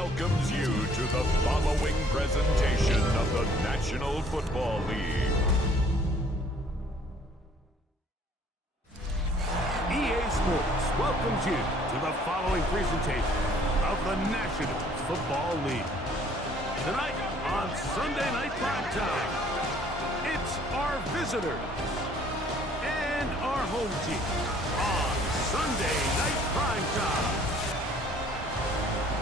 welcomes you to the following presentation of the National Football League. EA Sports welcomes you to the following presentation of the National Football League. Tonight on Sunday Night Primetime, it's our visitors and our home team on Sunday Night Primetime.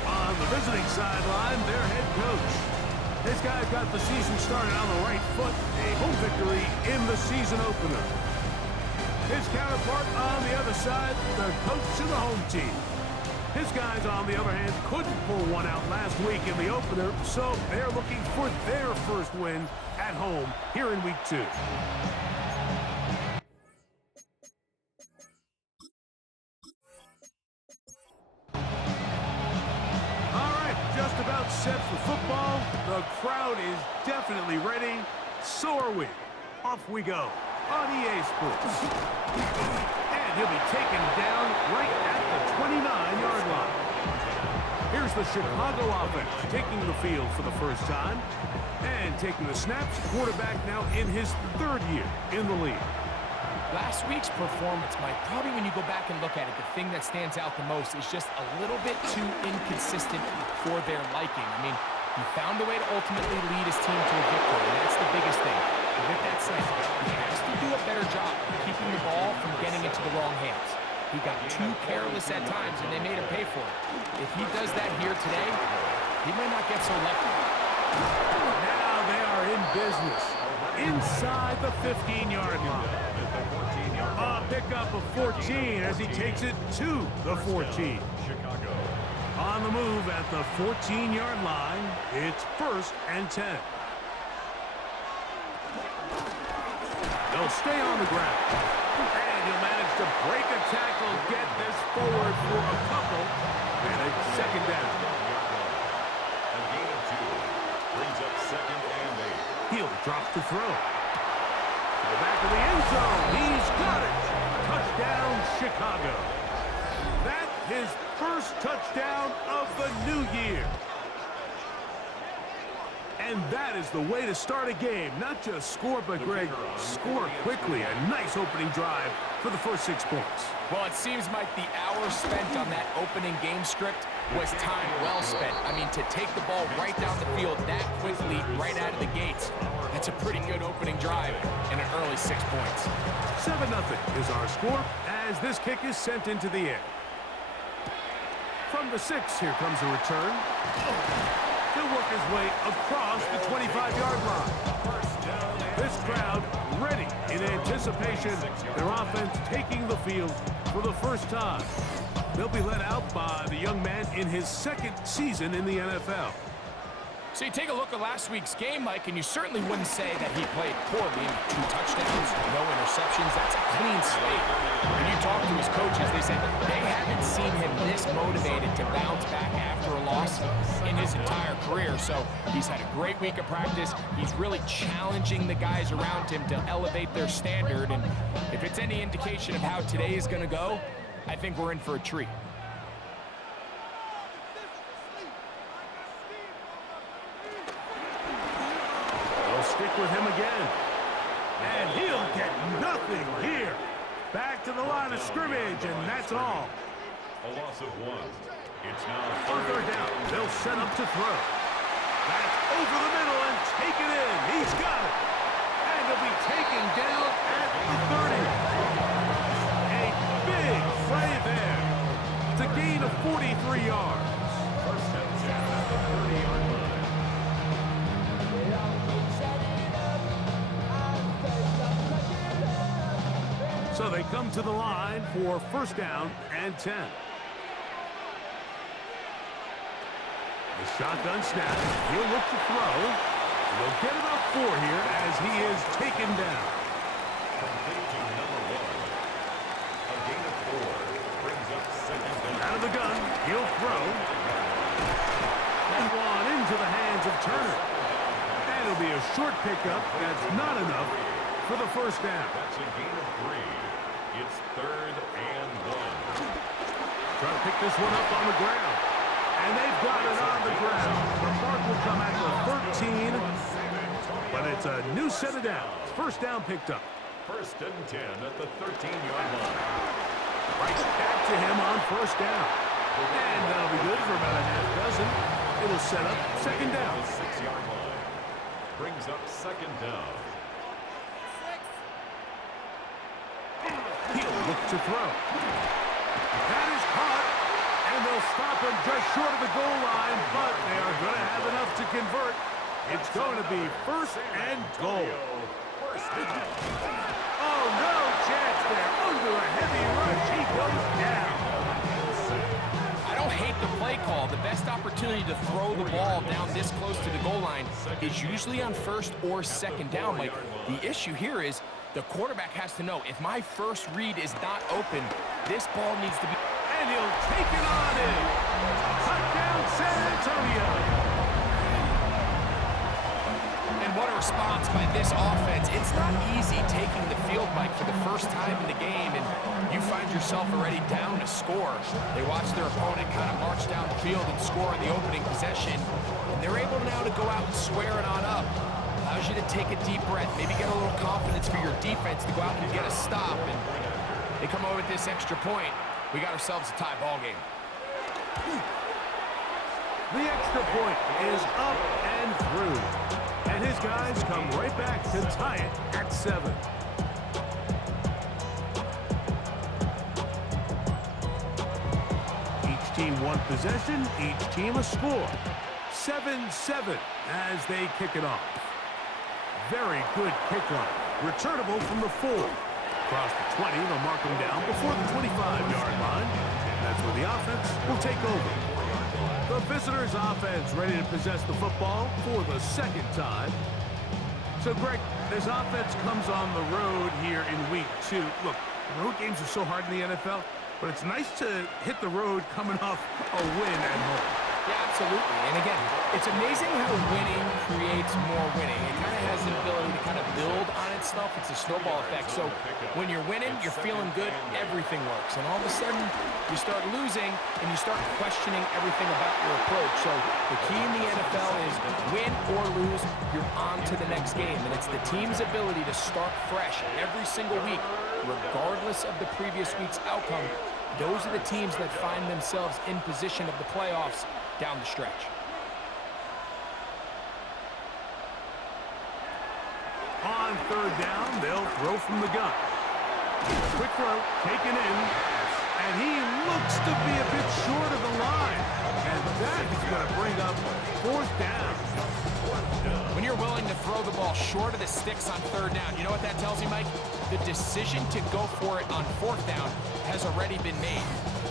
On the visiting sideline, their head coach. This guy's got the season started on the right foot, a home victory in the season opener. His counterpart on the other side, the coach of the home team. His guys, on the other hand, couldn't pull one out last week in the opener, so they're looking for their first win at home here in Week 2. All right, just about set for football. The crowd is definitely ready. So are we. Off we go on EA Sports. And he'll be taken down right at the 29-yard line. Here's the Chicago offense taking the field for the first time. And taking the snaps, quarterback now in his third year in the league. Last week's performance, Mike, probably when you go back and look at it, the thing that stands out the most is just a little bit too inconsistent for their liking. I mean, he found a way to ultimately lead his team to a victory, and that's the biggest thing. But with that said, he has to do a better job of keeping the ball from getting into the wrong hands. He got too careless at times, and they made him pay for it. If he does that here today, he may not get so lucky. Now they are in business inside the 15-yard line. A pickup of 14 as he takes it to the 14. On the move at the 14-yard line, it's 1st and 10. They'll stay on the ground. And he'll manage to break a tackle, get this forward for a couple, and it's 2nd down. A gain of 2 brings up 2nd and 8. He'll drop to throw. To the back of the end zone. He's got it. Touchdown, Chicago. That his first touchdown of the new year. And that is the way to start a game. Not just score, but, Greg, score quickly. A nice opening drive for the first 6 points. Well, it seems like the hour spent on that opening game script was time well spent. I mean, to take the ball right down the field that quickly, right out of the gates, that's a pretty good opening drive and an early 6 points. 7-0 is our score as this kick is sent into the air. From the 6, here comes a return. He'll work his way across the 25-yard line. This crowd ready in anticipation. Their offense taking the field for the first time. They'll be led out by the young man in his 2nd season in the NFL. So you take a look at last week's game, Mike, and you certainly wouldn't say that he played poorly. 2 touchdowns, no interceptions. That's a clean slate. When you talk to his coaches, they said they haven't seen him this motivated to bounce back after a loss in his entire career. So he's had a great week of practice. He's really challenging the guys around him to elevate their standard. And if it's any indication of how today is going to go, I think we're in for a treat. Stick with him again. And he'll get nothing here. Back to the line of scrimmage, and that's all. A loss of 1. It's now On 3rd down, they'll set up to throw. That's over the middle and taken in. He's got it. And he'll be taken down at the 30. A big play there. It's a gain of 43 yards. 1st and 10 at the 30-yard line. So they come to the line for 1st down and 10. The shotgun snap. He'll look to throw. They'll get about 4 here as he is taken down. Complete to number 1. A gain of 4 brings up 2nd down. Out of the gun. He'll throw. That one into the hands of Turner. And it'll be a short pickup. That's not enough for the 1st down. That's a gain of 3. It's 3rd and 1. Try to pick this one up on the ground. And they've got it on the ground. The mark will come at the 13, but it's a new set of downs. First down picked up. 1st and 10 at the 13-yard line. Right back to him on first down. And that'll be good for about a half dozen. It'll set up second down. 6-yard line. Brings up second down. He'll look to throw. That is caught. And they'll stop him just short of the goal line, but they are going to have enough to convert. It's going to be 1st and goal. Oh, no chance there. Under a heavy rush, he goes down. I don't hate the play call. The best opportunity to throw the ball down this close to the goal line is usually on 1st or 2nd down, Mike. The issue here is the quarterback has to know, if my first read is not open, this ball needs to be... And he'll take it on in. Touchdown, San Antonio. And what a response by this offense. It's not easy taking the field, Mike, for the first time in the game, and you find yourself already down a score. They watch their opponent kind of march down the field and score in the opening possession, and they're able now to go out and square it on up. Allows you to take a deep breath, maybe get a little confidence for your defense to go out and get a stop, and they come over with this extra point. We got ourselves a tie ball game. The extra point is up and through. And his guys come right back to tie it at 7. Each team one possession, each team a score. 7-7 as they kick it off. Very good kickoff. Returnable from the 4. Across the 20, they'll mark him down before the 25-yard line. That's where the offense will take over. The visitors' offense ready to possess the football for the 2nd time. So, Greg, this offense comes on the road here in week 2. Look, road games are so hard in the NFL, but it's nice to hit the road coming off a win at home. Yeah, absolutely. And again, it's amazing how winning creates more winning. It kind of has the ability to kind of build on itself. It's a snowball effect. So when you're winning, you're feeling good, everything works. And all of a sudden, you start losing, and you start questioning everything about your approach. So the key in the NFL is win or lose, you're on to the next game. And it's the team's ability to start fresh every single week, regardless of the previous week's outcome. Those are the teams that find themselves in position of the playoffs down the stretch. On 3rd down, they'll throw from the gun. Quick throw, taken in, and he looks to be a bit short of the line. And that is going to bring up 4th down. When you're willing to throw the ball short of the sticks on 3rd down, you know what that tells you, Mike? The decision to go for it on 4th down has already been made.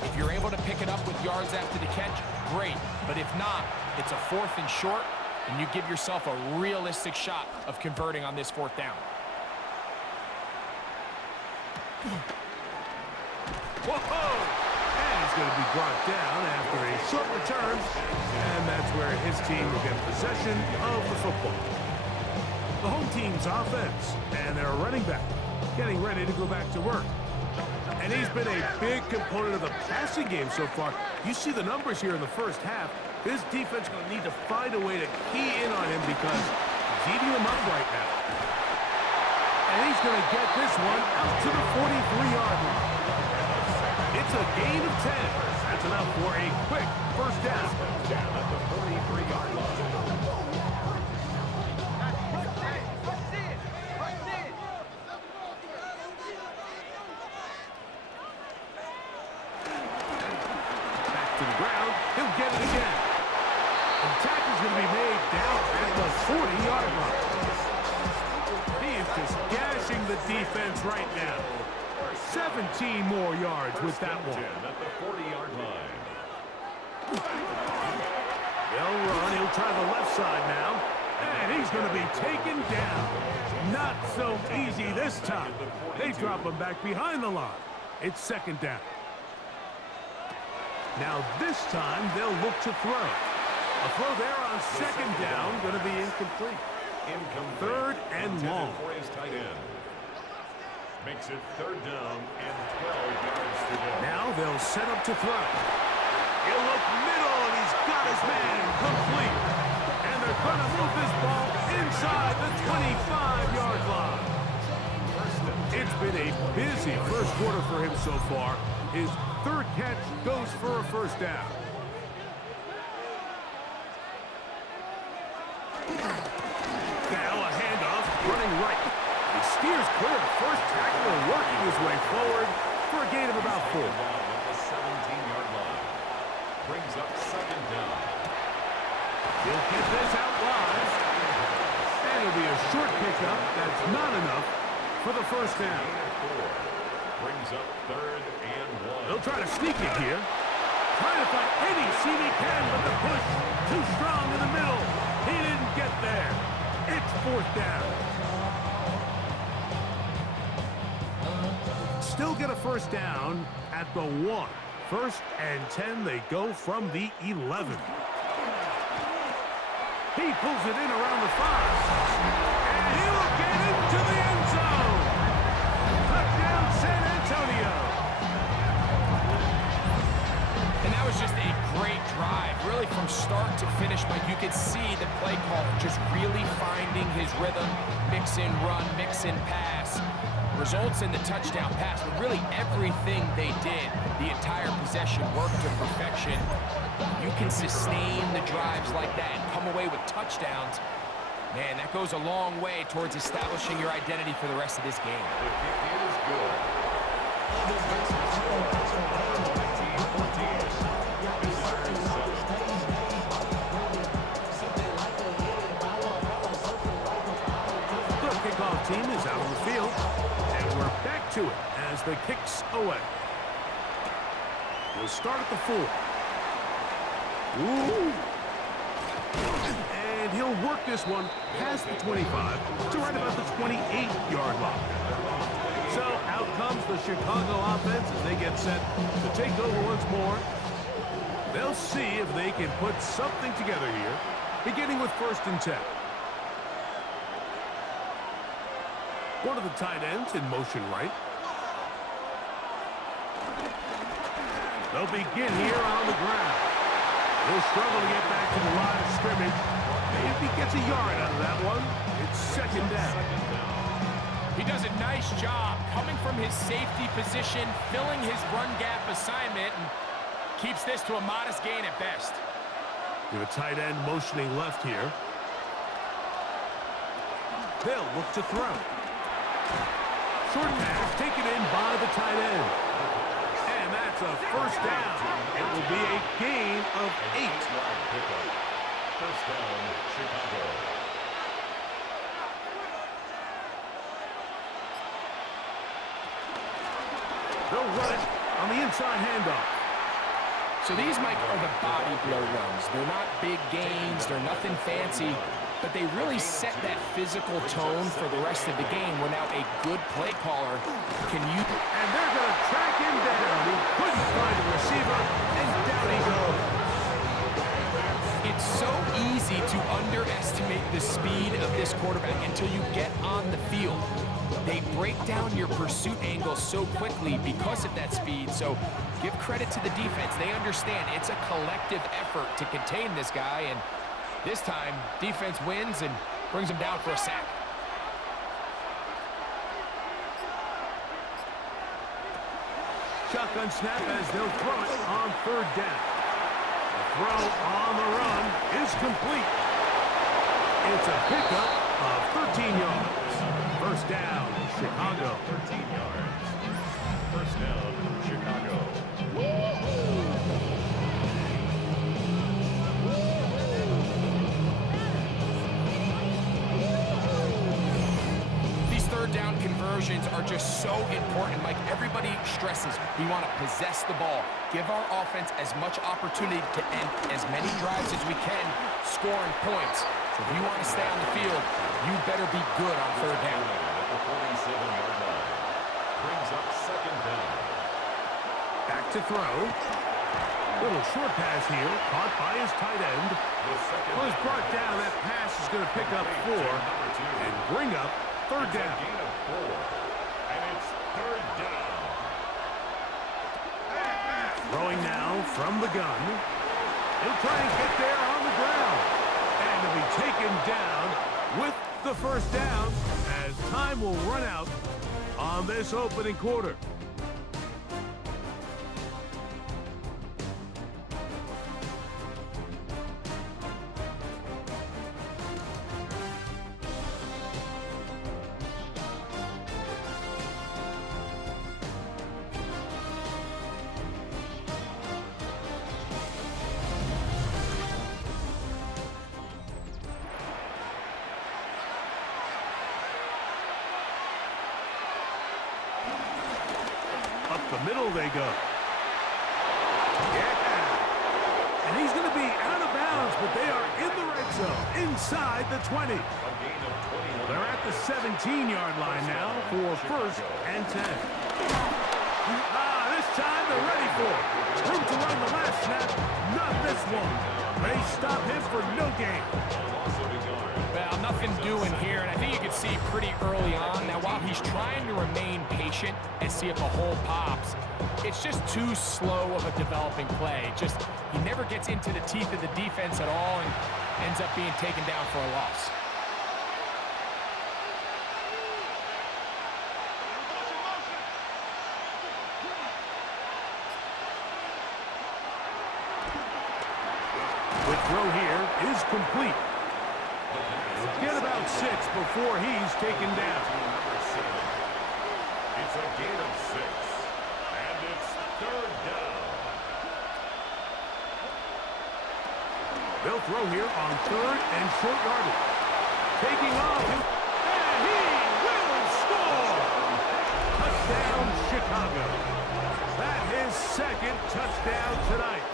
If you're able to pick it up with yards after the catch, great. But if not, it's a 4th and short, and you give yourself a realistic shot of converting on this 4th down. Whoa! And he's going to be brought down after a short return, and that's where his team will get possession of the football. The home team's offense, and their running back getting ready to go back to work. And he's been a big component of the passing game so far. You see the numbers here in the first half. This defense is going to need to find a way to key in on him because he's eating them up right now. And he's going to get this one out to the 43-yard line. It's a gain of 10. That's enough for a quick first down. Down at the 43-yard line. To the ground, he'll get it again. And the tackle's going to be made down at the 40-yard line. He is just gashing the defense right now. 17 more yards with that one. At the 40-yard line. They'll run. He'll try the left side now. And he's going to be taken down. Not so easy this time. They drop him back behind the line. It's 2nd down. Now this time they'll look to throw. A throw there on 2nd down, going to be incomplete. 3rd and long. For his tight end. Makes it 3rd down and 12 yards to go. Now they'll set up to throw. He'll look middle, and he's got this man complete. And they're going to move this ball inside the 25-yard line. It's been a busy first quarter for him so far. His third catch goes for a first down. Now a handoff, running right. He steers clear of the first tackle and working his way forward for a gain of about 4. At the 17-yard line. Brings up second down. He'll get this out wide. And it'll be a short pickup. That's not enough for the first down. Brings up third and 1. They'll try to sneak it here. Trying to find any seam he can, but the push too strong in the middle. He didn't get there. It's fourth down. Still get a first down at the 1. First and 10, they go from the 11. He pulls it in around the 5. And he will get into the end zone. Touchdown, San Antonio. And that was just a great drive. Really from start to finish, Mike, you could see the play caller just really finding his rhythm. Mix in run, mix in pass. Results in the touchdown pass, but really everything they did, the entire possession worked to perfection. You can sustain the drives like that and come away with touchdowns. Man, that goes a long way towards establishing your identity for the rest of this game. The kick is good. The kickoff team is out on the field. And we're back to it as the kick's away. We'll start at the 4. Ooh. And he'll work this one past the 25 to right about the 28-yard line. So out comes the Chicago offense as they get set to take over once more. They'll see if they can put something together here, beginning with first and 10. One of the tight ends in motion right. They'll begin here on the ground. He'll struggle to get back to the line of scrimmage. Maybe he gets a yard out of that one. It's second down. He does a nice job coming from his safety position, filling his run gap assignment, and keeps this to a modest gain at best. Give a tight end motioning left here. They'll look to throw. Short pass taken in by the tight end. And that's a first down. It will be a gain of 8. First down, Chicago. They'll run it on the inside handoff. So these, Mike, are the body blow runs. They're not big gains. They're nothing fancy. But they really set that physical tone for the rest of the game where now a good play caller can use. And they're going to track him down. He couldn't find a receiver, and down he goes. It's so easy to underestimate the speed of this quarterback until you get on the field. They break down your pursuit angle so quickly because of that speed. So give credit to the defense. They understand it's a collective effort to contain this guy, and this time, defense wins and brings him down for a sack. Shotgun snap as they'll throw it on third down. The throw on the run is complete. It's a pickup of 13 yards. First down, Chicago. 13 yards. First down, Chicago. Third down conversions are just so important. Like everybody stresses, we want to possess the ball, give our offense as much opportunity to end as many drives as we can, scoring points. So if you want to stay on the field, you better be good on third down. At the 47-yard line. Brings up second down. Back to throw. Little short pass here, caught by his tight end. Well, he's brought down. That pass is going to pick up 4 and bring up third down. Gain of 4. And it's third down. Throwing now from the gun. He'll try and get there on the ground. And he'll be taken down with the first down as time will run out on this opening quarter. Up the middle they go. Yeah. And he's going to be out of bounds, but they are in the red zone, inside the 20. They're at the 17-yard line now for first and 10. This time they're ready for it. Room to run the last snap. Not this one. They stop him for no gain. Well, nothing doing here, and I think you can see pretty early on. Now, while he's trying to remain patient and see if a hole pops, it's just too slow of a developing play. He never gets into the teeth of the defense at all and ends up being taken down for a loss. The throw here is complete. He'll get about 6 before he's taken down. It's a gain of 6, and it's third down. They'll throw here on third and short yardage. Taking off, and he will score! Touchdown, Chicago. That is second touchdown tonight.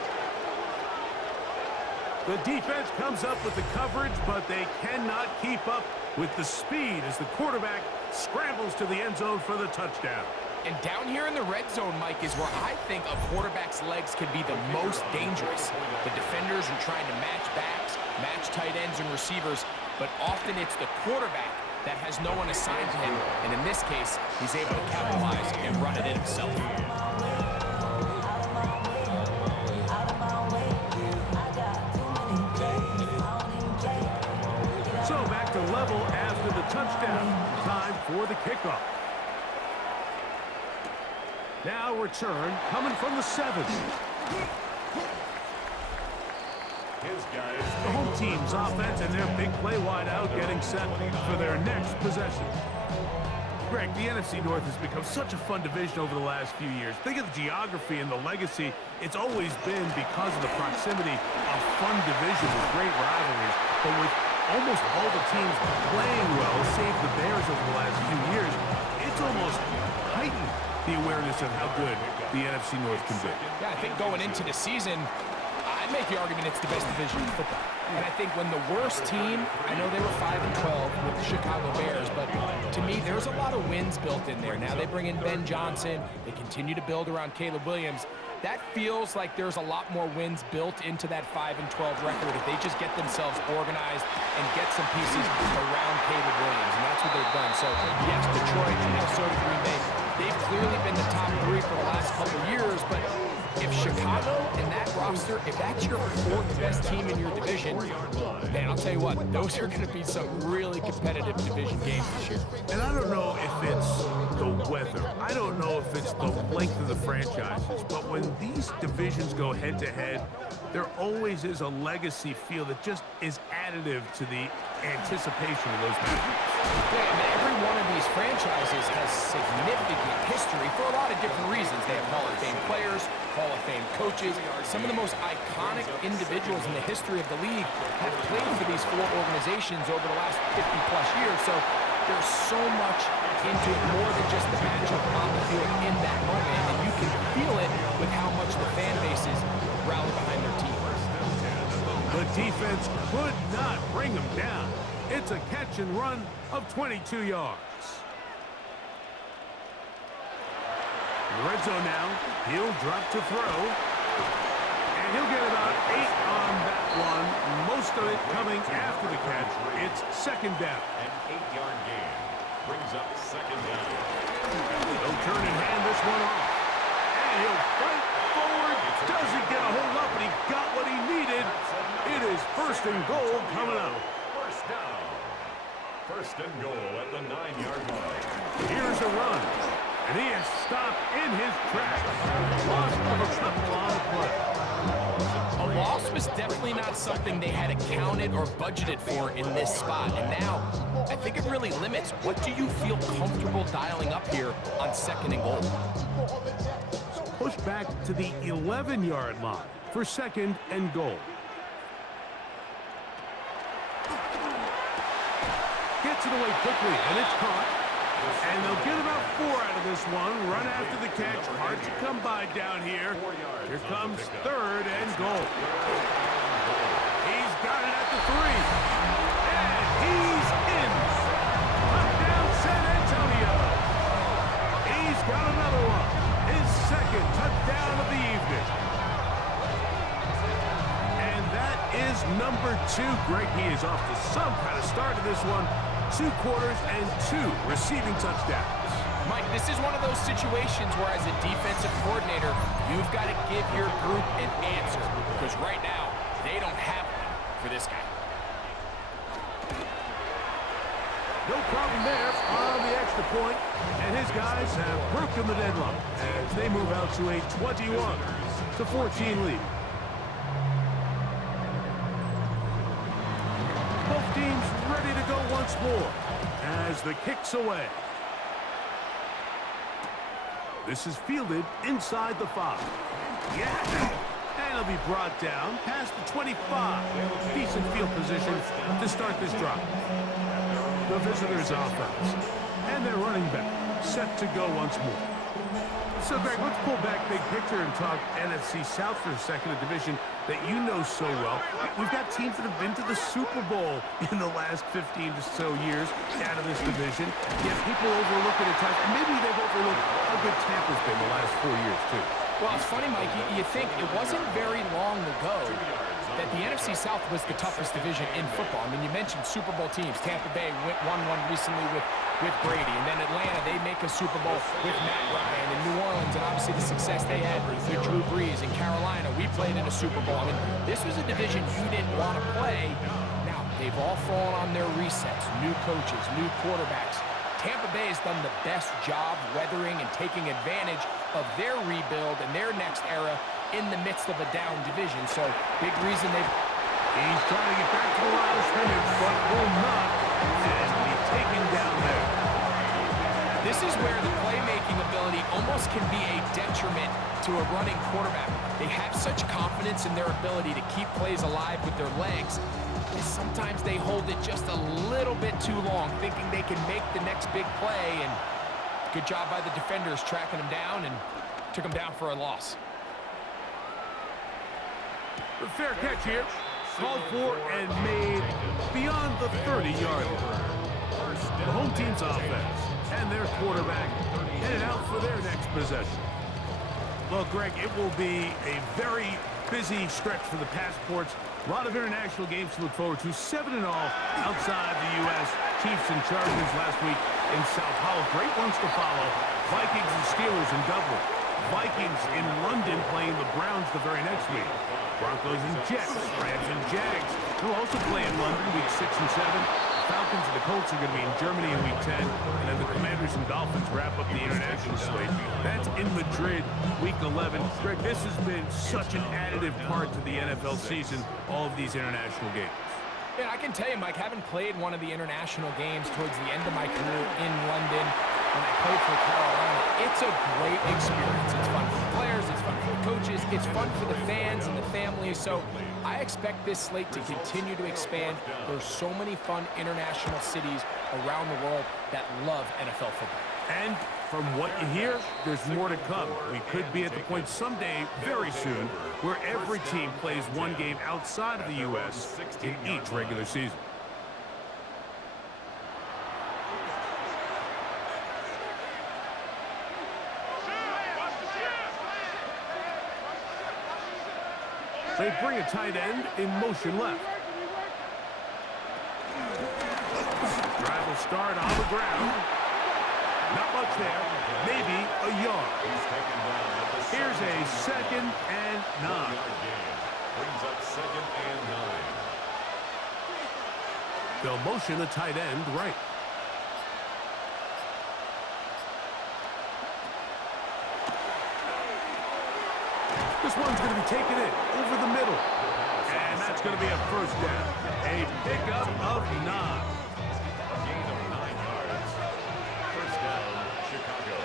The defense comes up with the coverage, but they cannot keep up with the speed as the quarterback scrambles to the end zone for the touchdown. And down here in the red zone, Mike, is where I think a quarterback's legs can be the most dangerous. The defenders are trying to match backs, match tight ends and receivers, but often it's the quarterback that has no one assigned to him. And in this case, he's able to capitalize and run it in himself. So back to level after the touchdown. Time for the kickoff. Now return coming from the 7. The home team's offense and their big play wide out getting set for their next possession. Greg, the NFC North has become such a fun division over the last few years. Think of the geography and the legacy. It's always been, because of the proximity, a fun division with great rivalries. But with almost all the teams playing well, save the Bears over the last few years, it's almost heightened the awareness of how good the NFC North can be. Yeah, I think going into the season, I'd make the argument it's the best division in football. And I think when the worst team, I know they were 5-12 with the Chicago Bears, but to me, there's a lot of wins built in there. Now they bring in Ben Johnson. They continue to build around Caleb Williams. That feels like there's a lot more wins built into that 5-12 record if they just get themselves organized and get some pieces around Caleb Williams, and that's what they've done. So, yes, Detroit, Minnesota, Green Bay, they've clearly been the top 3 for the last couple of years, but if Chicago and that roster, if that's your 4th best team in your division, man, I'll tell you what, those are going to be some really competitive division games this year. And I don't know if it's the weather. I don't know if it's the length of the franchises. But when these divisions go head-to-head, there always is a legacy feel that just is additive to the anticipation of those matches. Yeah, and every one of these franchises has significant history for a lot of different reasons. They have Hall of Fame players, Hall of Fame coaches. Some of the most iconic individuals in the history of the league have played for these 4 organizations over the last 50-plus years. So there's so much into it, more than just the matchup on the field in that moment. And you can feel it with how much the fan bases rally behind their team. The defense could not bring them down. It's a catch and run of 22 yards. In the red zone now, he'll drop to throw. And he'll get about 8 on that one. Most of it coming after the catch. It's second down. An 8-yard gain brings up second down. He'll turn and hand this one off. And he'll fight forward. Doesn't get a hold up, but he got what he needed First and goal coming up. First down. First and goal at the 9-yard line. Here's a run. And he is stopped in his tracks. Loss of a couple on the play. A loss was definitely not something they had accounted or budgeted for in this spot. And now, I think it really limits what do you feel comfortable dialing up here on second and goal. Push back to the 11-yard line for second and goal. Gets it away quickly, and it's caught. And they'll get about 4 out of this one. Run after the catch. Hard to come by down here. Here comes third and goal. He's got it at the 3. And he's in. Touchdown, San Antonio. He's got another one. His second touchdown of the evening. And that is number 2. Greg, he is off to some kind of start to this one. 2 quarters and 2 receiving touchdowns. Mike, this is one of those situations where as a defensive coordinator, you've got to give your group an answer. Because right now, they don't have one for this guy. No problem there on the extra point. And his guys have broken the deadlock as they move out to a 21-14 lead. Both teams ready to go once more as the kick's away. This is fielded inside the 5. Yeah! And it'll be brought down past the 25. Decent field position to start this drive. The visitors' offense and their running back set to go once more. So, Greg, let's pull back big picture and talk NFC South for a second, a division that you know so well. We've got teams that have been to the Super Bowl in the last 15 or so years out of this division. Yet people overlook it at times, and maybe they've overlooked how good Tampa's been the last 4 years, too. Well, it's funny, Mike, you think it wasn't very long ago that the NFC South was the toughest division in football. I mean, you mentioned Super Bowl teams. Tampa Bay won one recently with Brady, and then Atlanta, they make a Super Bowl with Matt Ryan, and New Orleans, and obviously the success they had with Drew Brees. In Carolina, we played in a Super Bowl. I mean, this was a division you didn't want to play. Now, they've all fallen on their resets, new coaches, new quarterbacks. Tampa Bay has done the best job weathering and taking advantage of their rebuild and their next era in the midst of a down division. So, big reason they've... He's trying to get back to the line of scrimmage, but will not. And be taken down there. This is where the playmaking ability almost can be a detriment to a running quarterback. They have such confidence in their ability to keep plays alive with their legs. Sometimes they hold it just a little bit too long, thinking they can make the next big play. And good job by the defenders tracking him down and took him down for a loss. The fair catch here, called for and made beyond the 30-yard line. The home team's offense and their quarterback headed out for their next possession. Well, Greg, it will be a very busy stretch for the passports. A lot of international games to look forward to. 7 in all outside the U.S. Chiefs and Chargers last week in Sao Paulo. Great ones to follow. Vikings and Steelers in Dublin. Vikings in London playing the Browns the very next week. Broncos and Jets. Rams and Jags. They'll also play in London week 6 and 7. Falcons and the Colts are going to be in Germany in week 10. And then the Commanders and Dolphins wrap up the international slate. That's in Madrid week 11. Greg, this has been such an additive part to the NFL season, all of these international games. Yeah, I can tell you, Mike, having played one of the international games towards the end of my career in London when I played for Carolina, it's a great experience. It's fun for the players, it's fun for the coaches, it's fun for the fans and the families. So I expect this slate to continue to expand. There's so many fun international cities around the world that love NFL football. And from what you hear, there's more to come. We could be at the point someday, very soon, where every team plays one game outside of the U.S. in each regular season. They bring a tight end in motion left. Drive will start on the ground. Not much there. Maybe a yard. Here's a 2nd and 9. Brings up 2nd and 9. They'll motion the tight end right. This one's going to be taken in over the middle. And that's going to be a first down. A pickup of 9. A gain of 9 yards. First down, Chicago.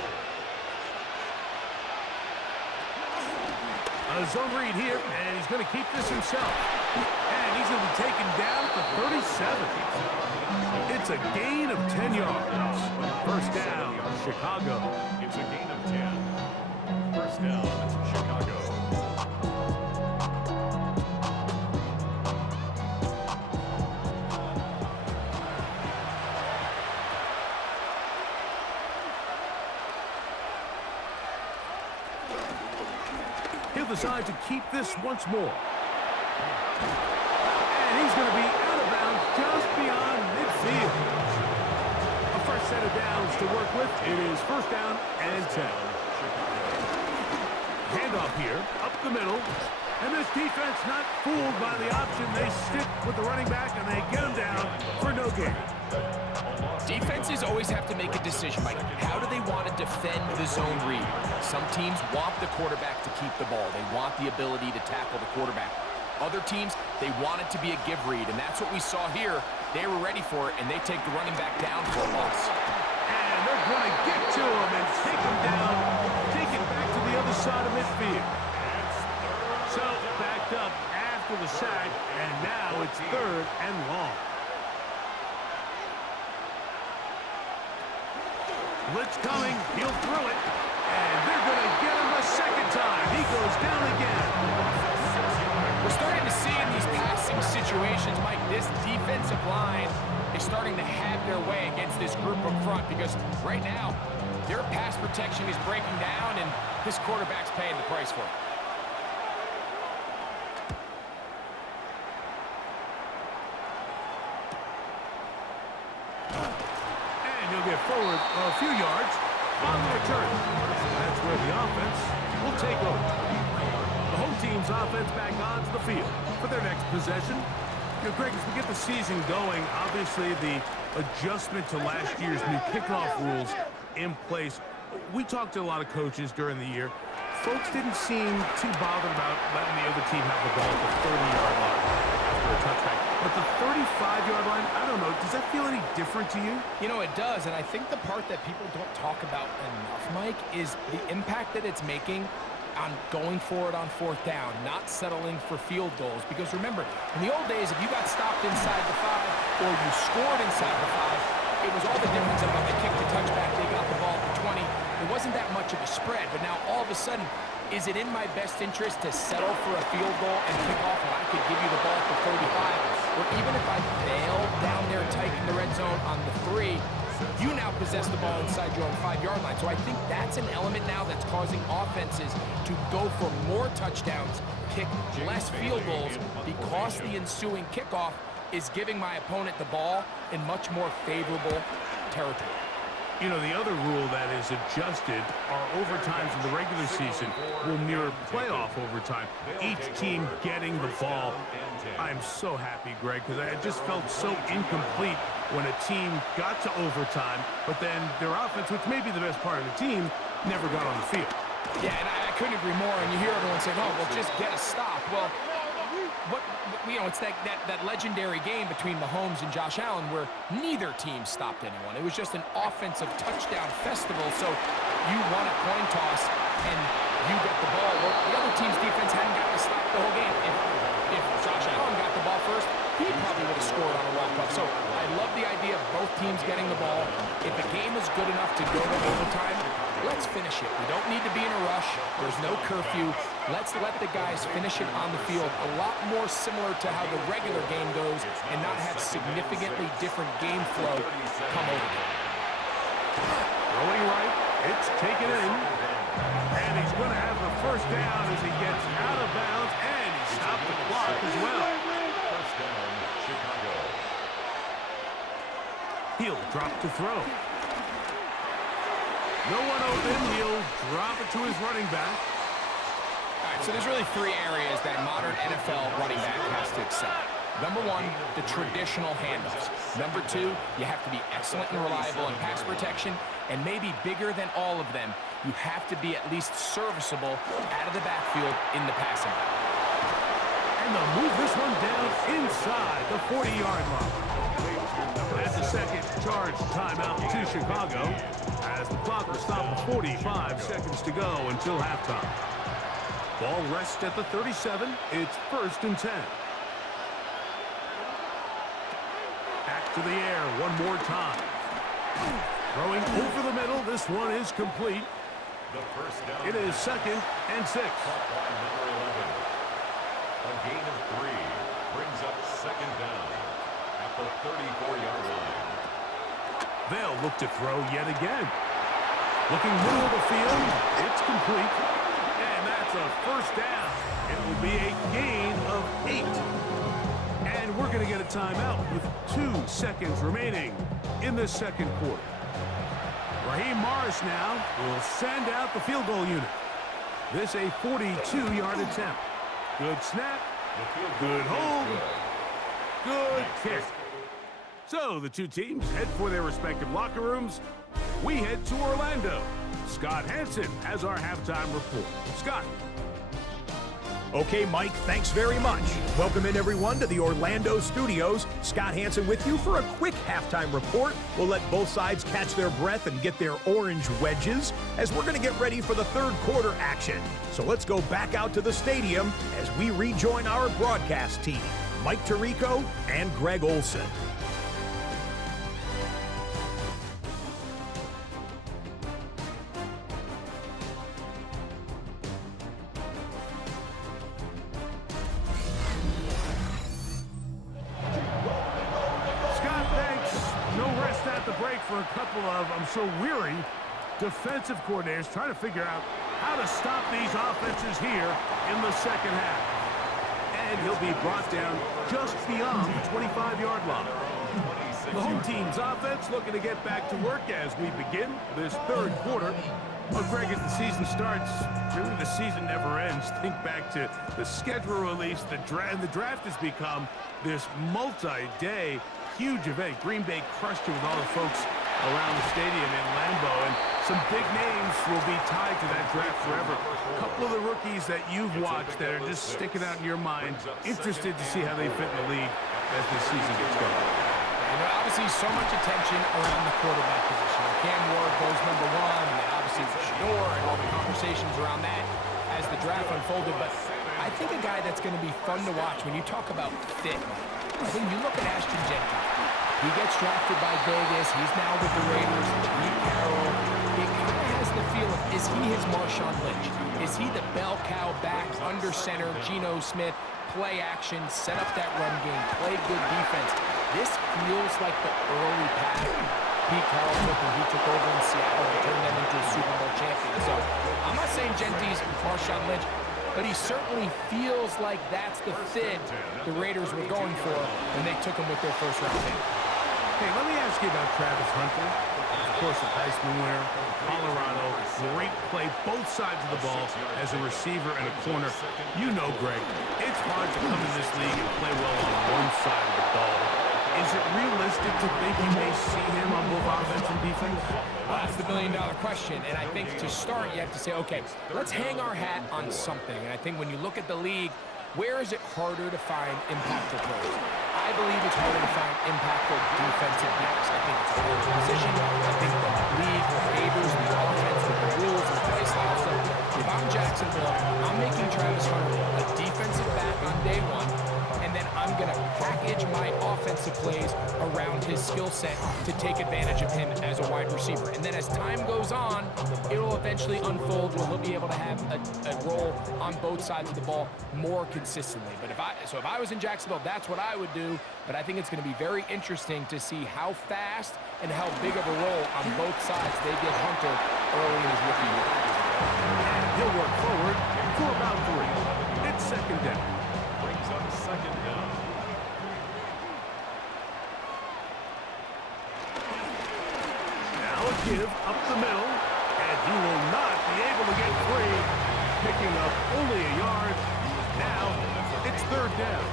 A zone read here, and he's going to keep this himself. And he's going to be taken down at the 37. It's a gain of 10 yards. First down, Chicago. It's a gain of 10. First down, Chicago. He'll decide to keep this once more. And he's going to be out of bounds just beyond midfield. A fresh set of downs to work with. It is first down and 10. Handoff here, up the middle. And this defense not fooled by the option. They stick with the running back and they get him down for no gain. Defenses always have to make a decision, Mike. How do they want to defend the zone read? Some teams want the quarterback to keep the ball. They want the ability to tackle the quarterback. Other teams, they want it to be a give read, and that's what we saw here. They were ready for it, and they take the running back down for a loss. And they're going to get to him and take him down, take it back to the other side of midfield. So, backed up after the sack, and now it's third and long. Blitz coming, he'll throw it, and they're going to get him a second time. He goes down again. We're starting to see in these passing situations, Mike, this defensive line is starting to have their way against this group up front because right now, their pass protection is breaking down, and this quarterback's paying the price for it. He'll get forward a few yards on the return. That's where the offense will take over. The home team's offense back onto the field for their next possession. You know, Greg, as we get the season going, obviously the adjustment to last year's new kickoff rules in place. We talked to a lot of coaches during the year. Folks didn't seem too bothered about letting the other team have the ball at the 30-yard line after a touchback. But the 35-yard line, I don't know, does that feel any different to you? You know, it does, and I think the part that people don't talk about enough, Mike, is the impact that it's making on going for it on fourth down, not settling for field goals. Because remember, in the old days, if you got stopped inside the 5 or you scored inside the 5, it was all the difference about they kicked the touchback, they got the ball at the 20. It wasn't that much of a spread, but now all of a sudden, is it in my best interest to settle for a field goal and kick off when I could give you the ball at the 35? Or even if I fail down there tight in the red zone on the 3, you now possess the ball inside your own 5-yard line. So I think that's an element now that's causing offenses to go for more touchdowns, kick less field goals, because the ensuing kickoff is giving my opponent the ball in much more favorable territory. You know, the other rule that is adjusted are overtimes in the regular season will mirror playoff overtime, each team getting the ball. I'm so happy, Greg, because I just felt so incomplete when a team got to overtime, but then their offense, which may be the best part of the team, never got on the field. Yeah, and I couldn't agree more, and you hear everyone saying, oh, well, just get a stop. Well, it's that legendary game between Mahomes and Josh Allen where neither team stopped anyone. It was just an offensive touchdown festival. So you won a coin toss and you got the ball. Well, the other team's defense hadn't gotten to stop the whole game. If Josh Allen got the ball first, he probably would have scored on a walk-off. So I love the idea of both teams getting the ball. If the game is good enough to go to overtime, let's finish it. We don't need to be in a rush. There's no curfew. Let's let the guys finish it on the field. A lot more similar to how the regular game goes and not have significantly different game flow come over. Rolling right, it's taken in. And he's going to have the first down as he gets out of bounds, and he stopped the clock as well. First down, Chicago. He'll drop to throw. No one open. He'll drop it to his running back. All right, so there's really 3 areas that modern NFL running back has to excel. Number 1, the traditional handoffs. Number two, you have to be excellent and reliable in pass protection, and maybe bigger than all of them, you have to be at least serviceable out of the backfield in the passing game. And they'll move this one down inside the 40-yard line. That's a second charge timeout to Chicago as the clock will stop with 45 seconds to go until halftime. Ball rests at the 37. It's 1st and 10. Back to the air one more time. Throwing over the middle. This one is complete. The first down. It is 2nd and 6. Number 11. A gain of 3 brings up 2nd down at the 34-yard line. They'll look to throw yet again. Looking middle of the field. It's complete. And that's a 1st down. It will be a gain of 8. And we're going to get a timeout with 2 seconds remaining in the 2nd quarter. Raheem Morris now will send out the field goal unit. This a 42-yard attempt. Good snap. Good hold. Good kick. So the two teams head for their respective locker rooms. We head to Orlando. Scott Hansen has our halftime report. Scott. Okay, Mike, thanks very much. Welcome in, everyone, to the Orlando studios. Scott Hansen with you for a quick halftime report. We'll let both sides catch their breath and get their orange wedges as we're going to get ready for the 3rd quarter action. So let's go back out to the stadium as we rejoin our broadcast team, Mike Tirico and Greg Olson. For a couple of, I'm sure, weary defensive coordinators trying to figure out how to stop these offenses here in the 2nd half. And he'll be brought down just beyond the 25-yard line. The home team's offense looking to get back to work as we begin this 3rd quarter. Well, Greg, as the season starts, really the season never ends. Think back to the schedule release, the draft has become this multi-day huge event. Green Bay crushed it with all the folks around the stadium in Lambeau, and some big names will be tied to that draft forever. A couple of the rookies that you've watched that are just sticking out in your mind, interested to see how they fit in the league as the season gets going. And obviously so much attention around the quarterback position. Cam Ward goes number 1, and then obviously Shador and all the conversations around that as the draft unfolded. But I think a guy that's going to be fun to watch when you talk about fit, I think you look at Ashton Jenkins. He gets drafted by Vegas. He's now with the Raiders. Pete Carroll. It kind of has the feel of, is he his Marshawn Lynch? Is he the bell cow back under center, Geno Smith, play action, set up that run game, play good defense? This feels like the early path Pete Carroll took when he took over in Seattle and turned them into a Super Bowl champion. So I'm not saying Gentry's Marshawn Lynch, but he certainly feels like that's the fit the Raiders were going for when they took him with their 1st round pick. Hey, let me ask you about Travis Hunter. Of course, a Heisman winner, Colorado, great play, both sides of the ball as a receiver and a corner. You know, Greg, it's hard to come in this league and play well on one side of the ball. Is it realistic to think you may see him on both offense and defense? Well, that's the million-dollar question, and I think to start, you have to say, okay, let's hang our hat on something. And I think when you look at the league, where is it harder to find impactful players? I believe it's harder to find impactful defensive backs. I think it's a harder position. I think the league favors the offense with the rules and the play style. So if I'm Jacksonville, I'm making Travis Hunter a defensive back on day 1, and then I'm going to package my offensive plays around his skill set to take advantage of him as a wide receiver. And then as time goes on, it'll eventually unfold where he'll be able to have a role on both sides of the ball more consistently. But if I was in Jacksonville, that's what I would do. But I think it's going to be very interesting to see how fast and how big of a role on both sides they give Hunter early in his rookie year. And he'll work forward for about 3. It's 2nd down. Brings up 2nd down. Now a give up the middle, and he will not be able to get free, picking up only a yard. Now it's 3rd down.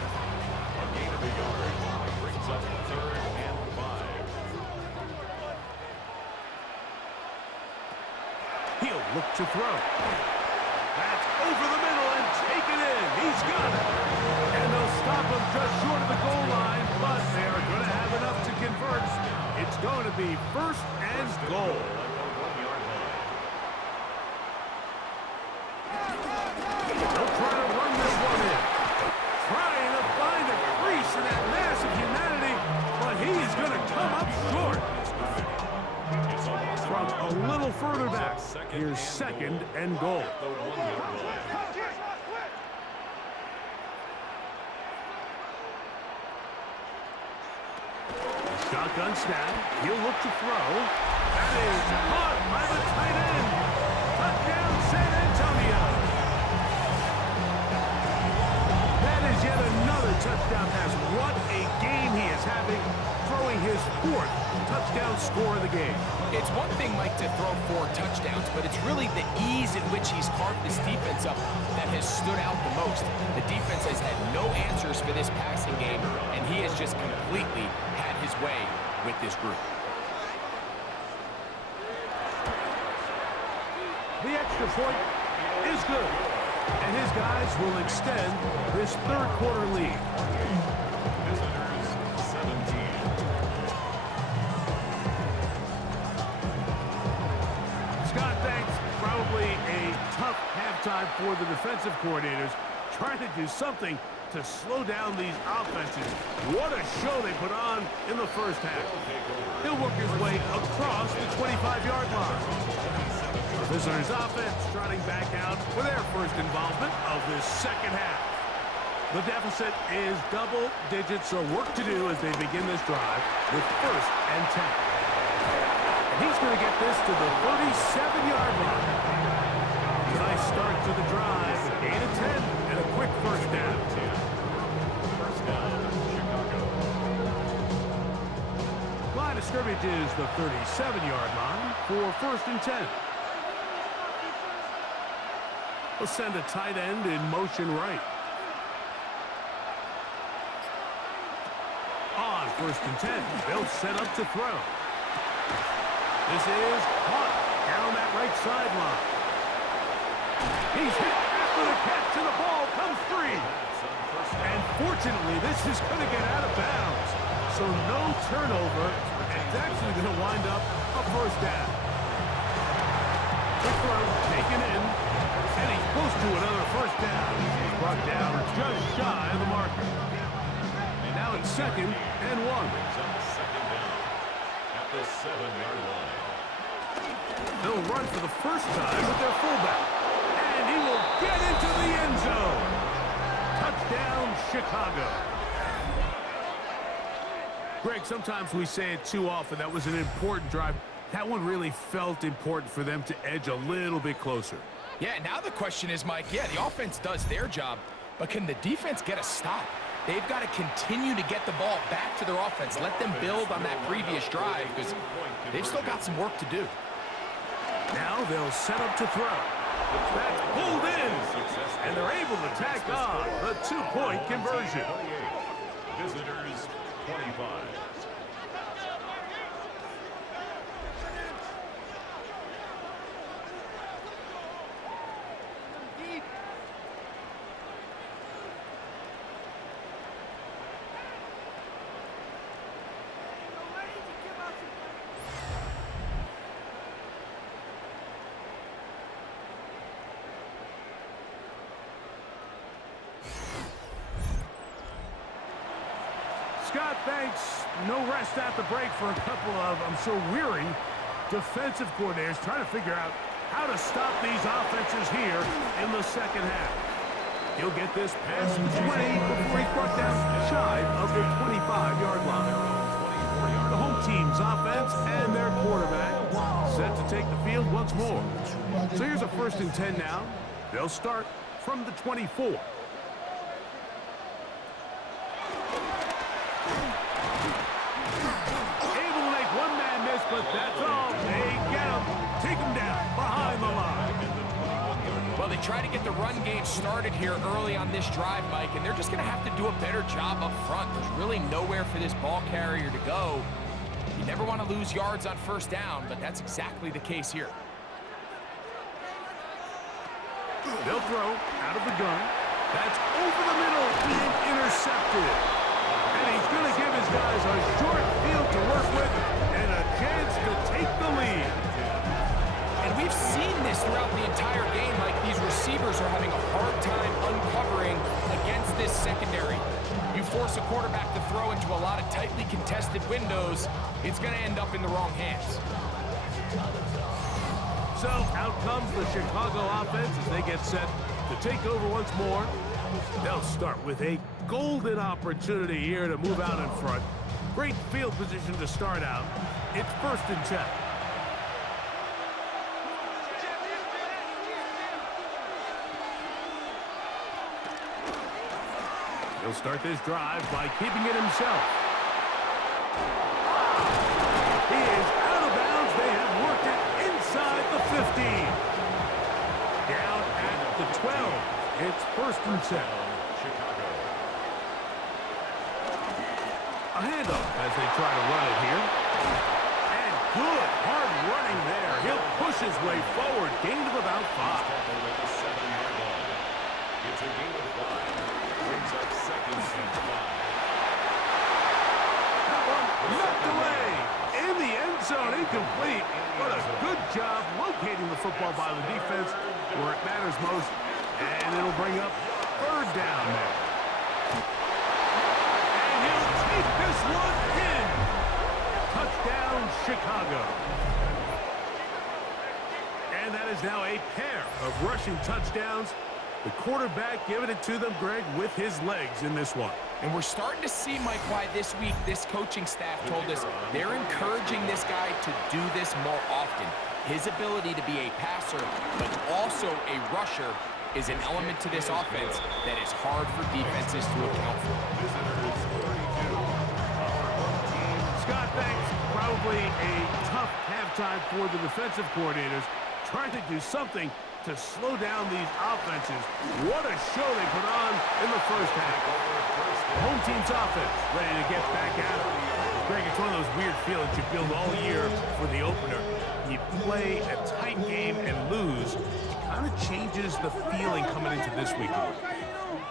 A gain of a yard brings up 3rd and look to throw. That's over the middle and taken in. He's got it. And they'll stop him just short of the goal line, but they are going to have enough to convert. It's going to be first and goal. They'll try to run this one in. Trying to find a crease in that mass of humanity, but he is going to come up short. From a little further back, here's second and goal. Shotgun snap. He'll look to throw. That is caught by the tight end. Touchdown, San Antonio. That is yet another touchdown pass. What a game he is having, throwing his fourth touchdown score of the game. It's one thing, Mike, to throw 4 touchdowns, but it's really the ease in which he's carved this defense up that has stood out the most. The defense has had no answers for this passing game, and he has just completely had his way with this group. The extra point is good, and his guys will extend this third quarter lead. Visitors 17. Scott, thanks. Probably a tough halftime for the defensive coordinators, trying to do something to slow down these offenses. What a show they put on in the first half. He'll work his way across the 25-yard line. The visitors' offense trotting back out for their first involvement of this second half. The deficit is double digits, so work to do as they begin this drive with first and 10. And he's going to get this to the 37-yard line. Nice start to the drive, a gain of 10 and a quick first down. First down, Chicago. Line of scrimmage is the 37-yard line for first and 10. We'll send a tight end in motion right. On first and 10, they'll set up to throw. This is caught down that right sideline. He's hit after the catch, and the ball comes free. And fortunately, this is going to get out of bounds. So no turnover, and it's actually going to wind up a first down. Quick throw taken in, and he's close to another first down. He's brought down just shy of the marker. And now it's second and 1. Second down at the 7-yard line. They'll run for the first time with their fullback. And he will get into the end zone. Touchdown, Chicago. Greg, sometimes we say it too often. That was an important drive. That one really felt important for them to edge a little bit closer. Yeah, now the question is, Mike, yeah, the offense does their job, but can the defense get a stop? They've got to continue to get the ball back to their offense. Let them build on that previous drive because they've still got some work to do. Now they'll set up to throw. That's pulled in, and they're able to tack on the 2-point conversion. Visitors 25. Scott, thanks. No rest at the break for a couple of, I'm sure, weary defensive coordinators trying to figure out how to stop these offenses here in the second half. He'll get this past the 20 before he's brought down shy of the 25-yard line. The home team's offense and their quarterback set to take the field once more. So here's a first and 10 now. They'll start from the 24. But that's all. They get him. Take him down behind the line. Well, they try to get the run game started here early on this drive, Mike, and they're just going to have to do a better job up front. There's really nowhere for this ball carrier to go. You never want to lose yards on first down, but that's exactly the case here. They'll throw out of the gun. That's over the middle and intercepted. And he's going to give his guys a short field to work with and a chance to take the lead. And we've seen this throughout the entire game, like these receivers are having a hard time uncovering against this secondary. You force a quarterback to throw into a lot of tightly contested windows, it's going to end up in the wrong hands. So out comes the Chicago offense as they get set to take over once more. They'll start with a golden opportunity here to move out in front. Great field position to start out. It's 1st and 10. He'll start this drive by keeping it himself. He is out of bounds. They have worked it inside the 15. Down at the 12. It's 1st and 10. Chicago. A handoff as they try to run it here. And good hard running there. He'll push his way forward. Gain of about 5. It's a gain of 5. Brings up 2nd and 5. That one knocked away. In the end zone, incomplete. What a good job locating the football by the defense where it matters most. And it'll bring up 3rd down there. And he'll take this one in. Touchdown, Chicago. And that is now a pair of rushing touchdowns. The quarterback giving it to them, Greg, with his legs in this one. And we're starting to see, Mike, why this week this coaching staff told us they're encouraging this guy to do this more often. His ability to be a passer, but also a rusher, is an element to this offense that is hard for defenses to account for. Scott, thanks. Probably a tough halftime for the defensive coordinators, trying to do something to slow down these offenses. What a show they put on in the first half. Home team's offense ready to get back at it. Greg, it's one of those weird feelings you build all year for the opener. You play a tight game and lose, it kind of changes the feeling coming into this week.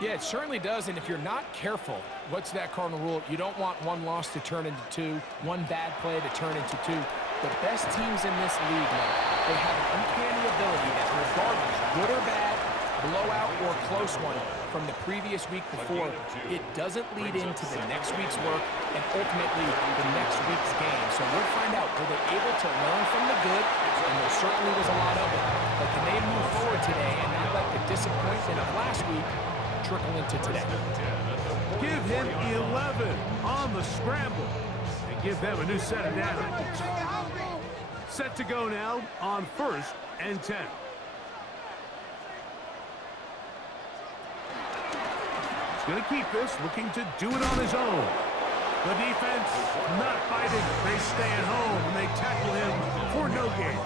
Yeah, it certainly does, and if you're not careful, what's that cardinal rule? You don't want one loss to turn into 2, one bad play to turn into 2. The best teams in this league, Mike, they have an uncanny ability that regardless, good or bad, blowout or close one from the previous week before, it doesn't lead into the next week's work and ultimately the next week's game. So we'll find out, were they able to learn from the good? And there certainly was a lot of it. But can they move forward today and not let the disappointment of last week trickle into today? Give him 11 on the scramble and give them a new set of downs. Set to go now on 1st and 10. He's going to keep this, looking to do it on his own. The defense not biting. They stay at home and they tackle him for no gain.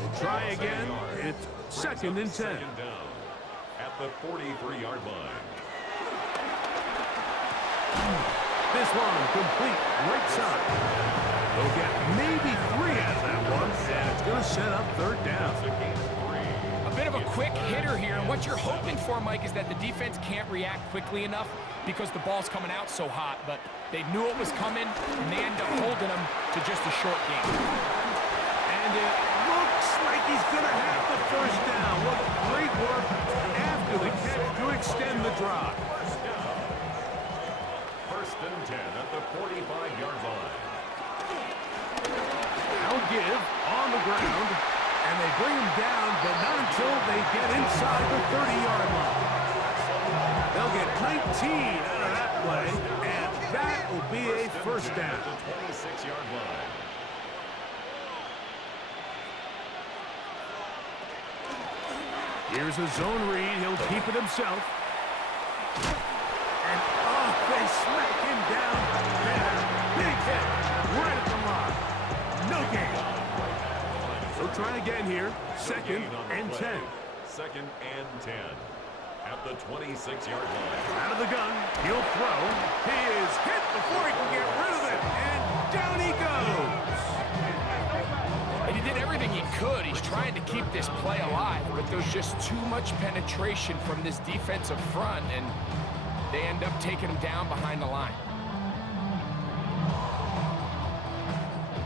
We'll try again. It's 2nd and 10. Second down at the 43-yard line. This one complete right side. They'll get maybe 3 out of that one, and it's going to set up 3rd down. A bit of a quick hitter here, and what you're hoping for, Mike, is that the defense can't react quickly enough because the ball's coming out so hot, but they knew it was coming, and they end up holding them to just a short game. And it looks like he's going to have the 1st down. What great work after the catch to extend the drive. 1st and 10 at the 45-yard line. Now give on the ground, and they bring him down, but not until they get inside the 30-yard line. They'll get 19 out of that play, and that will be a 1st down. At the 26-yard line. Here's a zone read. He'll keep it himself. And, oh, they smack him down there. Big hit right at the line. No gain. So try again here. 2nd and 10. 2nd and 10 at the 26-yard line. Out of the gun. He'll throw. He is hit before he can get rid of it. And down he goes. And he did everything he could. He's trying to keep this play alive, but there's just too much penetration from this defensive front, and they end up taking him down behind the line.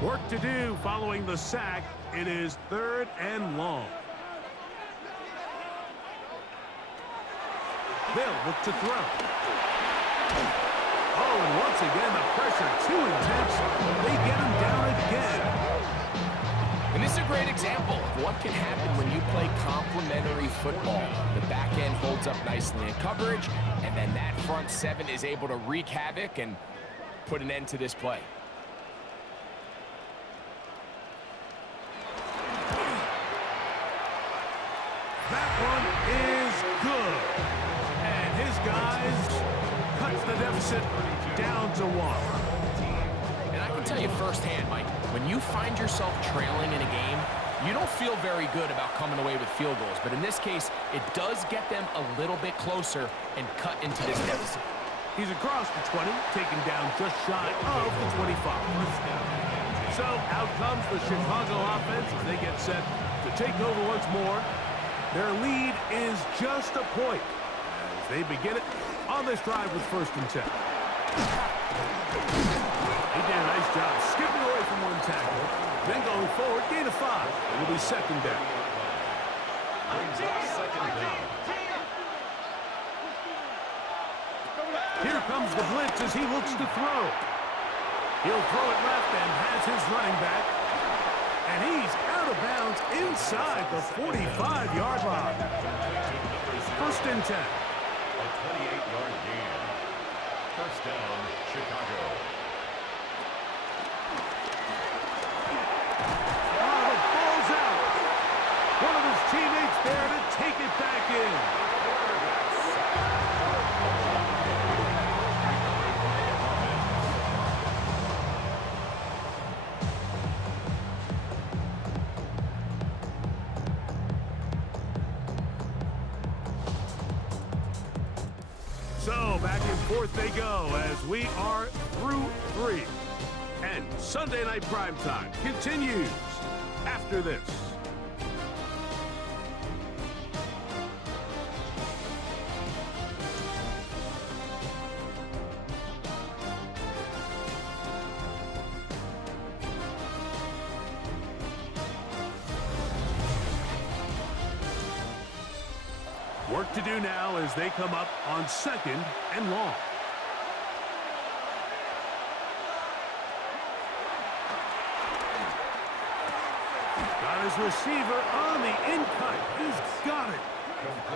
Work to do following the sack. It is 3rd and long. They'll look to throw. Oh, and once again, the pressure too intense. They get him down again. And this is a great example of what can happen when you play complementary football. The back end holds up nicely in coverage, and then that front 7 is able to wreak havoc and put an end to this play. That one is good. And his guys cuts the deficit down to 1. And I can tell you firsthand, Mike, when you find yourself trailing in a game, you don't feel very good about coming away with field goals. But in this case, it does get them a little bit closer and cut into this deficit. He's across the 20, taken down just shy of the 25. So out comes the Chicago offense as they get set to take over once more. Their lead is just a point as they begin it on this drive with 1st and 10. He did a nice job skipping away from one tackle, then going forward, gain of 5. It'll be 2nd down. Brings up 2nd down. Here comes the blitz as he looks to throw. He'll throw it left and has his running back. And he's out of bounds inside the 45-yard line. 1st and 10. A 28-yard gain. 1st down, Chicago. Oh, the ball's out. One of his teammates there to take it back in. So back and forth they go as we are through 3. And Sunday Night Primetime continues after this. Work to do now as they come up on 2nd and long. Got his receiver on the in-cut. He's got it.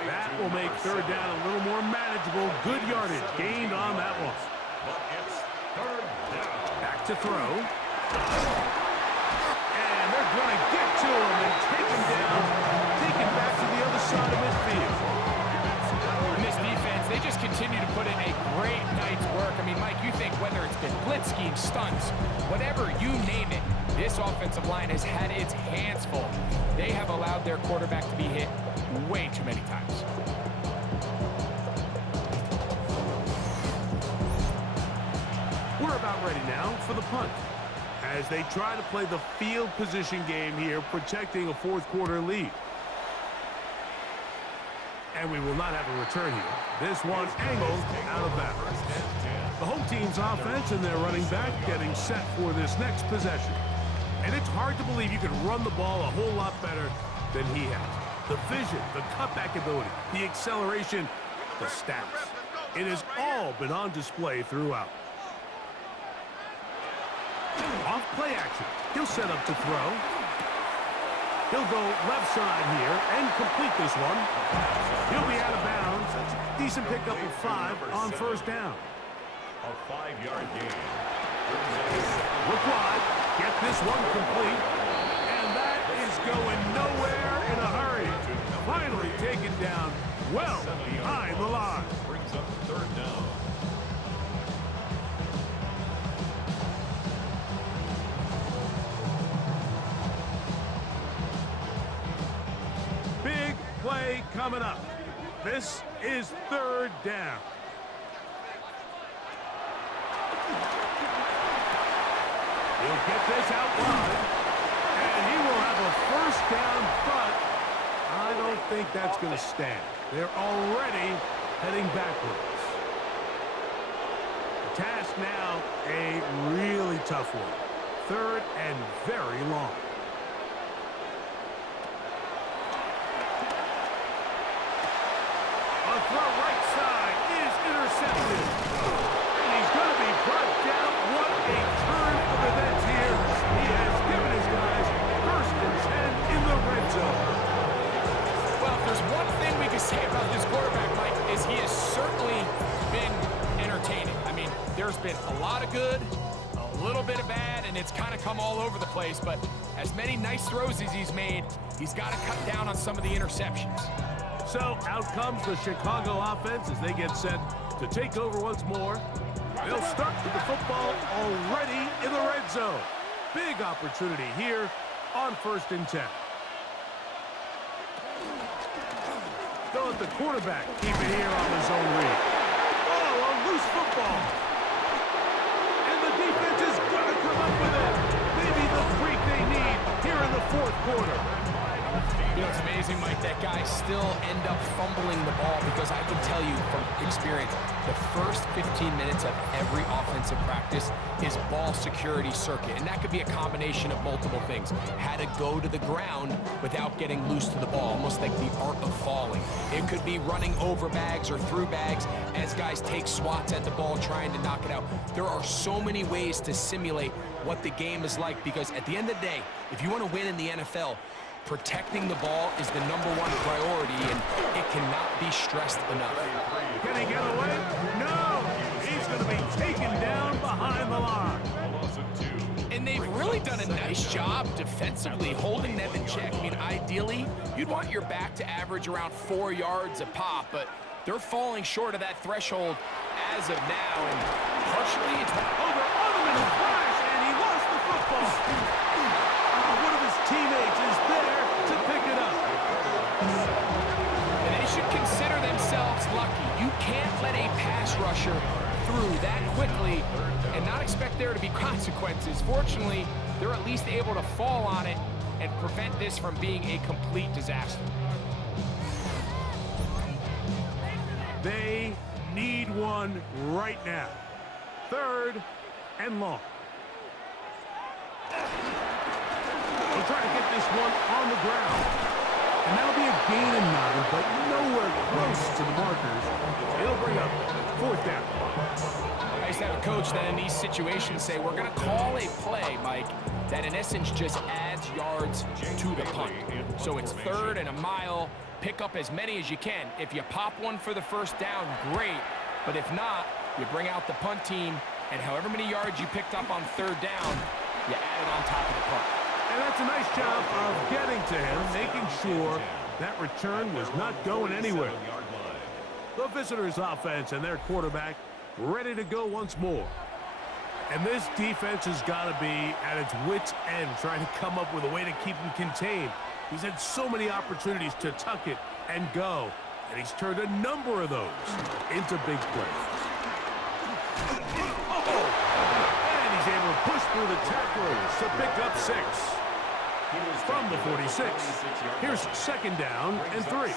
That will make 3rd down a little more manageable. Good yardage gained on that one. But it's 3rd down. Back to throw. And they're going to get to him and take him down. Take him back to the other side of midfield. And this defense, they just continue to put in a great night's work. I mean, Mike, you think whether it's been blitz scheme, stunts, whatever you name it, this offensive line has had its hands full. They have allowed their quarterback to be hit way too many times. We're about ready now for the punt as they try to play the field position game here, protecting a 4th quarter lead. And we will not have a return here. This one angled out of bounds. The home team's offense and their running back getting set for this next possession. And it's hard to believe you can run the ball a whole lot better than he has. The vision, the cutback ability, the acceleration, the stats. It has all been on display throughout. Off play action. He'll set up to throw. He'll go left side here and complete this one. He'll be out of bounds. That's a decent pickup of 5 on 1st down. A 5-yard gain. Look wide. Get this one complete. And that is going nowhere in a hurry. Finally taken down well behind the line. Brings up 3rd down. Big play coming up. This is 3rd down. He'll get this out wide, and he will a first down, but I don't think that's going to stand. They're already heading backwards. The task now, a really tough one. Third and very long. A throw right side is intercepted. And he's going to be brought down. What a turn of events here. He has given his guys first and 10 in the red zone. Well, if there's one thing we can say about this quarterback, Mike, is he has certainly been entertaining. I mean, there's been a lot of good, a little bit of bad, and it's kind of come all over the place. But as many nice throws as he's made, he's got to cut down on some of the interceptions. So out comes the Chicago offense as they get set to take over once more. They'll start with the football already in the red zone. Big opportunity here on 1st and 10. They'll let the quarterback keep it here on his own read. Oh, a loose football. And the defense is going to come up with it. Maybe the break they need here in the 4th quarter. You know, it's amazing, Mike, that guys still end up fumbling the ball because I can tell you from experience, the first 15 minutes of every offensive practice is ball security circuit. And that could be a combination of multiple things. How to go to the ground without getting loose to the ball, almost like the art of falling. It could be running over bags or through bags as guys take swats at the ball trying to knock it out. There are so many ways to simulate what the game is like because at the end of the day, if you want to win in the NFL, protecting the ball is the #1 priority, and it cannot be stressed enough. Can he get away? No! He's going to be taken down behind the line. And they've really done a nice job defensively holding them in check. I mean, ideally, you'd want your back to average around 4 yards a pop, but they're falling short of that threshold as of now, and partially it's over on him in a flash, and he lost the football. One of his teammates is there to pick it up. And they should consider themselves lucky. You can't let a pass rusher through that quickly and not expect there to be consequences. Fortunately, they're at least able to fall on it and prevent this from being a complete disaster. They need one right now. 3rd and long. They'll try to get this one on the ground. And that'll be a gain of 9, but nowhere close to the markers. It'll bring up 4th down. I used to have a coach that in these situations say, we're going to call a play, Mike, that in essence just adds yards to the punt. So it's 3rd and a mile. Pick up as many as you can. If you pop one for the first down, great. But if not, you bring out the punt team, and however many yards you picked up on 3rd down, you add it on top of the punt. And that's a nice job of getting to him, making sure that return was not going anywhere. The visitors' offense and their quarterback ready to go once more. And this defense has got to be at its wits' end, trying to come up with a way to keep him contained. He's had so many opportunities to tuck it and go, and he's turned a number of those into big plays. And he's able to push through the tacklers to pick up 6. From the 46, here's 2nd down and 3. They're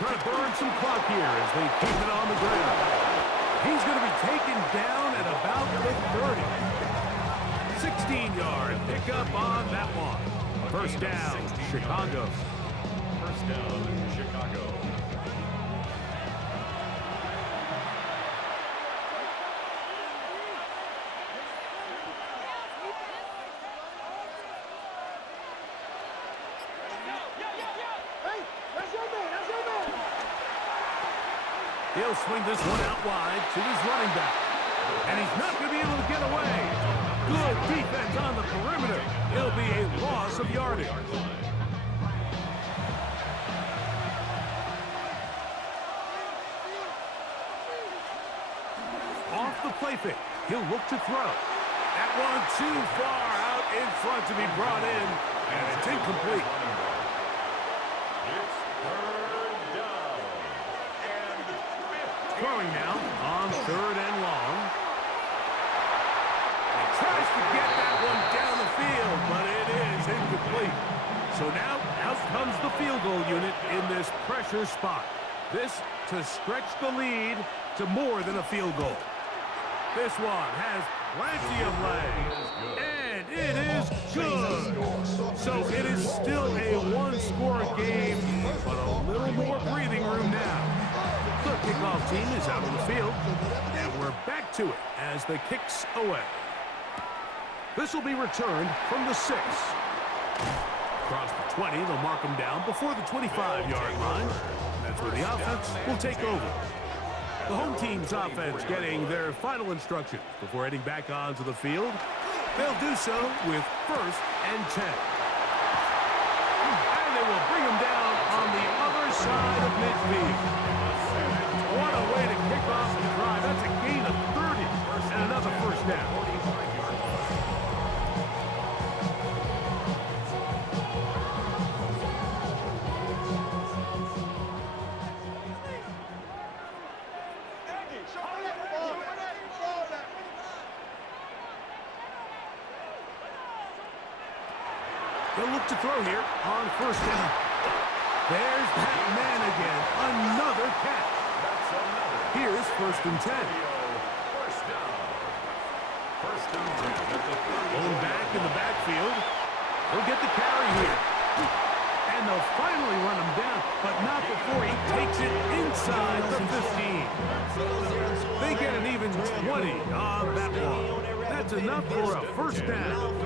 trying to burn some clock here as they keep it on the ground. He's going to be taken down at about the 30. 16-yard pickup on that one. 1st down, Chicago. 1st down, Chicago. He'll swing this one out wide to his running back. And he's not going to be able to get away. Good defense on the perimeter. It'll be a loss of yardage. Off the play fake. He'll look to throw. That one too far out in front to be brought in. And it's incomplete. Throwing now on 3rd and long. And tries to get that one down the field, but it is incomplete. complete. So now, out comes the field goal unit in this pressure spot. This to stretch the lead to more than a field goal. This one has plenty of leg, and it is good. So it is still a one-score game, but a little more breathing room now. The kickoff team is out on the field, and we're back to it as the kick's away. This will be returned from the 6. Across the 20, they'll mark them down before the 25-yard line. That's where the offense will take over. The home team's offense getting their final instructions before heading back onto the field. They'll do so with 1st and 10. And they will bring them down on the other side of midfield. What a way to kick off the drive. That's a gain of 30 and another first down. They'll look to throw here on 1st down. There's that man again. Another catch. Here's 1st and 10. Going back in the backfield. He'll get the carry here. And they'll finally run him down, but not before he takes it inside the 15. They get an even 20 on that one. That's enough for a 1st down.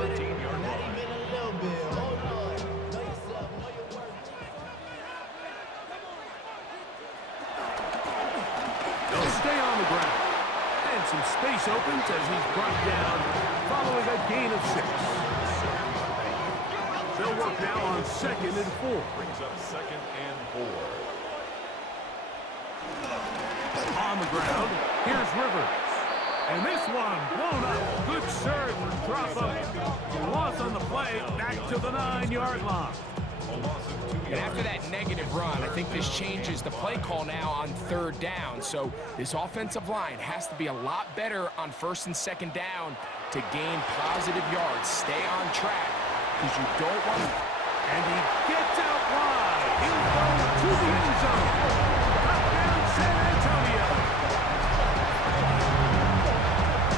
Stay on the ground. And some space opens as he's brought down following a gain of 6. They'll work now on 2nd and 4. Brings up 2nd and 4. On the ground, here's Rivers. And this one blown up. Good surge for drop up. Loss on the play, back to the 9-yard line. And after that negative run, I think this changes the play call now on 3rd down. So this offensive line has to be a lot better on 1st and 2nd down to gain positive yards. Stay on track because you don't want to. And he gets out wide. He'll go to the end zone. Touchdown, San Antonio.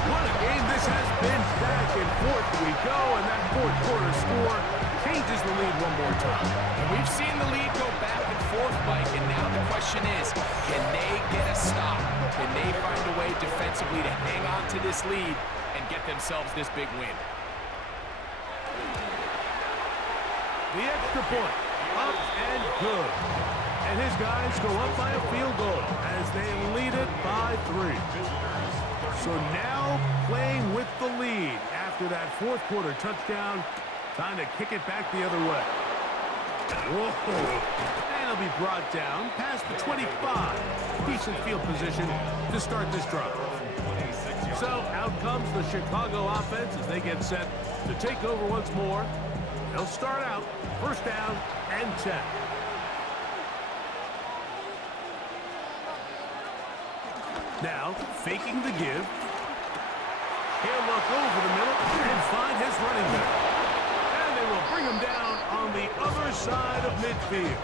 What a game this has been. Back and forth we go, and that 4th quarter score changes the lead one more time. And we've seen the lead go back and forth, Mike, and now the question is, can they get a stop? Can they find a way defensively to hang on to this lead and get themselves this big win? The extra point, up and good. And his guys go up by a field goal as they lead it by 3. So now playing with the lead after that 4th quarter touchdown. Time to kick it back the other way. Whoa. And he'll be brought down past the 25. Decent field position to start this drive. So out comes the Chicago offense as they get set to take over once more. They'll start out 1st down and 10. Now faking the give. He'll look over the middle and find his running back. They will bring him down on the other side of midfield.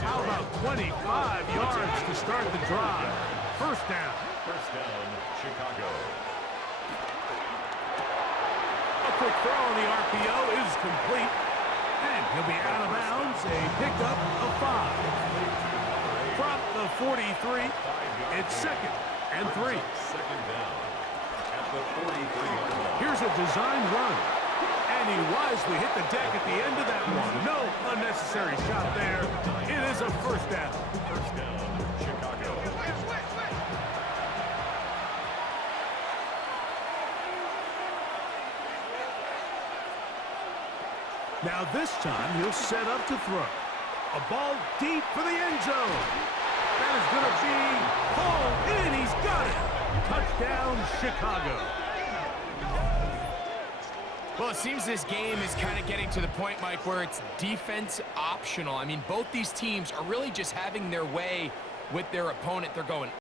How about 25 yards to start the drive? 1st down. 1st down, Chicago. A quick throw on the RPO is complete. And he'll be out of bounds. A pickup of 5. From the 43, it's 2nd and 3. 2nd down at the 43-yard line. Here's a designed run. And he wisely hit the deck at the end of that one. No unnecessary shot there. It is a 1st down. 1st down, Chicago. Now this time he'll set up to throw. A ball deep for the end zone. That is going to be hauled in. He's got it. Touchdown, Chicago. Well, it seems this game is kind of getting to the point, Mike, where it's defense optional. I mean, both these teams are really just having their way with their opponent. They're going